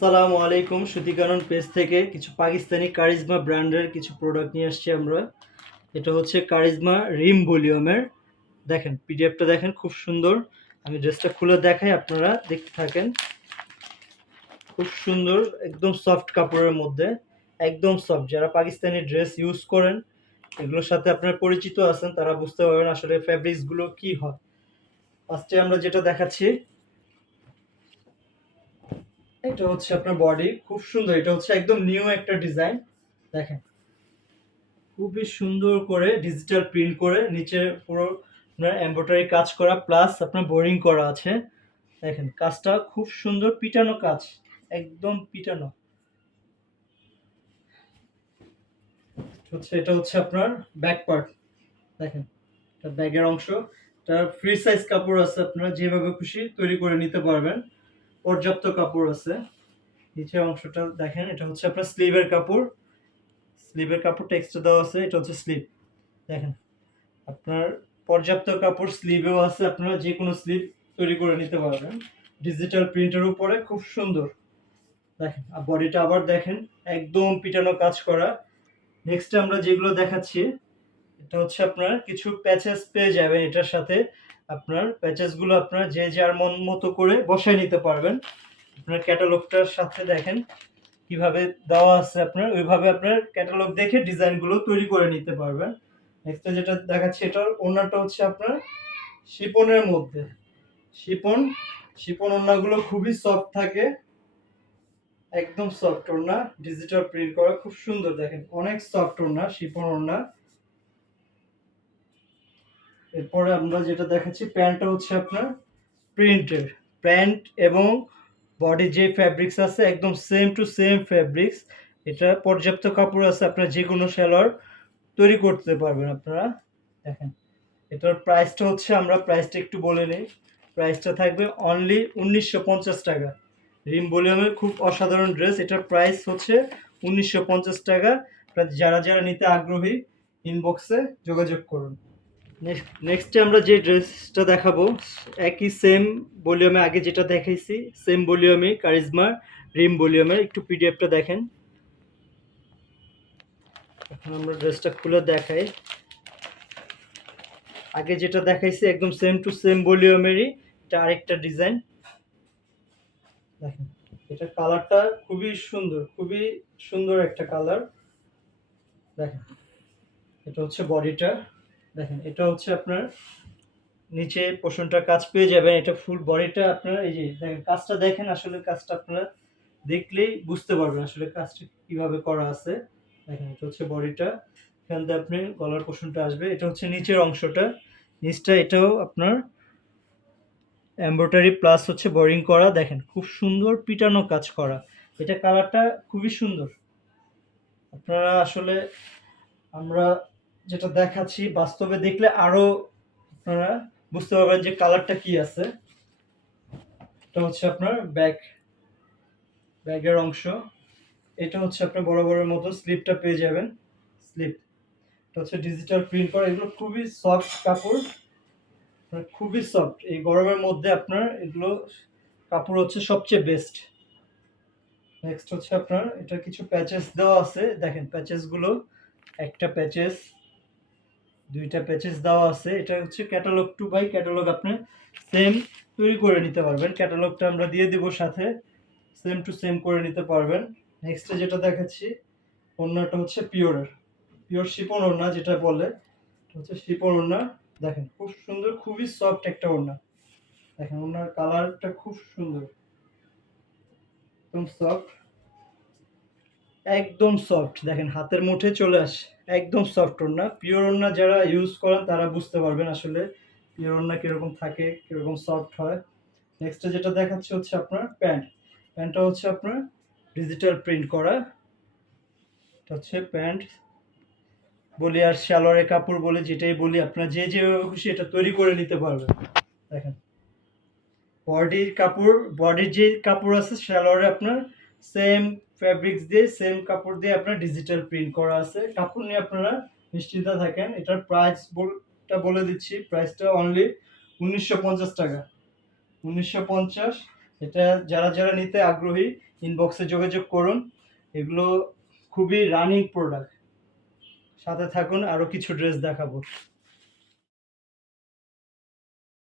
আসসালামু আলাইকুম। শ্রুতিকানন পেজ থেকে কিছু পাকিস্তানি কারিজমা ব্র্যান্ডের কিছু প্রোডাক্ট নিয়ে আসছি আমরা। এটা হচ্ছে কারিজমা রিম ভলিউমের। দেখেন পিডিএফটা দেখেন, খুব সুন্দর। আমি ড্রেসটা খুলে দেখাই, আপনারা দেখতে থাকেন। খুব সুন্দর, একদম সফট কাপড়ের মধ্যে, একদম সফট। যারা পাকিস্তানি ড্রেস ইউজ করেন, এগুলোর সাথে আপনারা পরিচিত আছেন, তারা বুঝতে পারবেন আসলে ফ্যাব্রিক্সগুলো কি হয়। ফার্স্টে আমরা যেটা দেখাচ্ছি, এটা হচ্ছে আপনার বডি। খুব সুন্দর, এটা হচ্ছে একদম নিউ একটা ডিজাইন। দেখেন খুবই সুন্দর করে ডিজিটাল প্রিন্ট করে নিচে পুরো আপনার এমব্রয়ডারি কাজ করা, প্লাস আপনার বোরিং করা আছে। দেখেন কাজটা খুব সুন্দর, পিটানো কাজ, একদম পিটানো। এটা হচ্ছে আপনার ব্যাক পার্ট। দেখেন এটা ব্যাগের অংশ। এটা ফ্রি সাইজ কাপড় আছে, আপনারা যেভাবে খুশি তৈরি করে নিতে পারবেন, পর্যাপ্ত কাপড় আছে। নিচের অংশটা দেখেন, এটা হচ্ছে আপনার স্লিভের কাপড়। স্লিভের কাপড়টা এক্সট্রা দেওয়া আছে, এটা হচ্ছে স্লিভ। দেখেন আপনার পর্যাপ্ত কাপড় স্লিভেও আছে, আপনারা যে কোনো স্লিভ তৈরি করে নিতে পারবেন ডিজিটাল প্রিন্টের উপরে। খুব সুন্দর। দেখেন আর বডিটা আবার দেখেন, একদম পিটানো কাজ করা। নেক্সট আমরা যেগুলো দেখাচ্ছি, এটা হচ্ছে আপনার কিছু প্যাচেস পেয়ে যাবেন এটার সাথে। আপনার প্যাচেসগুলো আপনার যে যার মন মতো করে বসায় নিতে পারবেন। আপনার ক্যাটালগটার সাথে দেখেন কিভাবে দেওয়া আছে, আপনার ওইভাবে আপনার ক্যাটালগ দেখে ডিজাইনগুলো তৈরি করে নিতে পারবেন। নেক্সট যেটা দেখাচ্ছি, এটার ওড়নাটা হচ্ছে আপনার শিপনের মধ্যে। শিপন শিপন ওড়নাগুলো খুবই সফট থাকে, একদম সফট ওড়না, ডিজিটাল প্রিন্ট করা, খুব সুন্দর। দেখেন অনেক সফট ওড়না, শিপন ওড়না। এরপরে আমরা যেটা দেখাচ্ছি, প্যান্টটা হচ্ছে আপনার প্রিন্টের প্যান্ট, এবং বডি যে ফ্যাব্রিক্স আছে একদম সেম টু সেম ফ্যাব্রিক্স। এটা পর্যাপ্ত কাপড় আছে, আপনার যে কোনো সেলার তৈরি করতে পারবেন আপনারা। দেখেন এটার প্রাইসটা হচ্ছে, আমরা প্রাইসটা একটু বলে নিই। প্রাইসটা থাকবে অনলি 1950 টাকা। রিম ভলিউমের খুব অসাধারণ ড্রেস, এটার প্রাইস হচ্ছে 1950 টাকা। যারা যারা নিতে আগ্রহী ইনবক্সে যোগাযোগ করুন। নেক্সটে আমরা যে ড্রেসটা দেখাবো, একই সেম ভলিউমে, আগে যেটা দেখাইছি সেম ভলিউমে, কারিজমা রিম ভলিউমের। একটু পিডিএফটা দেখেন। এখন আমরা ড্রেসটা খুলে দেখাই। আগে যেটা দেখাইছি একদম সেম টু সেম ভলিউমেরই, এটা আরেকটা ডিজাইন। দেখেন এটা কালারটা খুবই সুন্দর, খুবই সুন্দর একটা কালার। দেখেন এটা হচ্ছে বডিটা। দেখেন এটা হচ্ছে আপনার নিচে পোর্শনটা কাজ পেয়ে যাবেন। এটা ফুল বডিটা আপনার, এই যে দেখেন কাজটা দেখেন, আসলে কাজটা আপনারা দেখলেই বুঝতে পারবেন আসলে কাজটা কিভাবে করা আছে। দেখেন এটা হচ্ছে বডিটা, এখান থেকে আপনি গলার পোর্শনটা আসবে। এটা হচ্ছে নিচের অংশটা, নিচটা এটাও আপনার এমব্রয়ডারি প্লাস হচ্ছে বোরিং করা। দেখেন খুব সুন্দর পিটানো কাজ করা। এটা কালারটা খুবই সুন্দর। আপনারা আসলে আমরা যেটা দেখাচ্ছি বাস্তবে দেখলে আরো আপনারা বুঝতে পারবেন যে কালারটা কি আছে। এটা হচ্ছে আপনার ব্যাগের অংশ। এটা হচ্ছে আপনার বরাবরের মতো স্লিপটা পেয়ে যাবেন। স্লিপ এটা হচ্ছে ডিজিটাল প্রিন্ট করা। এগুলো খুবই সফট কাপড়, মানে খুবই সফট। এই গরমের মধ্যে আপনার এগুলো কাপড় হচ্ছে সবচেয়ে বেস্ট। নেক্সট হচ্ছে আপনার এটা কিছু প্যাচেস দেওয়া আছে। দেখেন প্যাচেস গুলো, একটা প্যাচেস, দুইটা প্যাচেস দেওয়া আছে। এটা হচ্ছে ক্যাটালগ টু বাই ক্যাটালগ, আপনি সেম তৈরি করে নিতে পারবেন। ক্যাটালগটা আমরা দিয়ে দিব সাথে, সেম টু সেম করে নিতে পারবেন। নেক্সটে যেটা দেখাচ্ছি, ওড়নাটা হচ্ছে পিওর শিপন ওড়না যেটা বলে, এটা হচ্ছে শিপন ওড়না। দেখেন খুব সুন্দর, খুবই সফট একটা ওড়না। দেখেন ওড়নার কালারটা খুব সুন্দর, একদম সফট, একদম সফট। দেখেন হাতের মুঠে চলে আসে, একদম সফট ওড়না। পিওর ওড়না যারা ইউজ করেন তারা বুঝতে পারবেন আসলে পিওর ওড়না কিরকম থাকে, কিরকম সফট হয়। নেক্সটে যেটা দেখাচ্ছে হচ্ছে আপনার প্যান্টটা হচ্ছে আপনার ডিজিটাল প্রিন্ট করা। এটা হচ্ছে প্যান্ট বলি আর সালোয়ারের কাপড় বলি, যেটাই বলি, আপনার যে যেভাবে খুশি এটা তৈরি করে নিতে পারবেন। দেখেন বডির যে কাপড় আছে সালোয়ারে, আপনার সেম ফ্যাব্রিক্স দিয়ে, সেম কাপড় দিয়ে আপনার ডিজিটাল প্রিন্ট করা আছে। কাপড় নিয়ে আপনারা নিশ্চিন্ত থাকেন। এটার প্রাইসটা বলে দিচ্ছি, প্রাইসটা অনলি 1950 টাকা। 1950। এটা যারা যারা নিতে আগ্রহী ইনবক্সে যোগাযোগ করুন। এগুলো খুবই রানিং প্রোডাক্ট। সাথে থাকুন, আরো কিছু ড্রেস দেখাবো।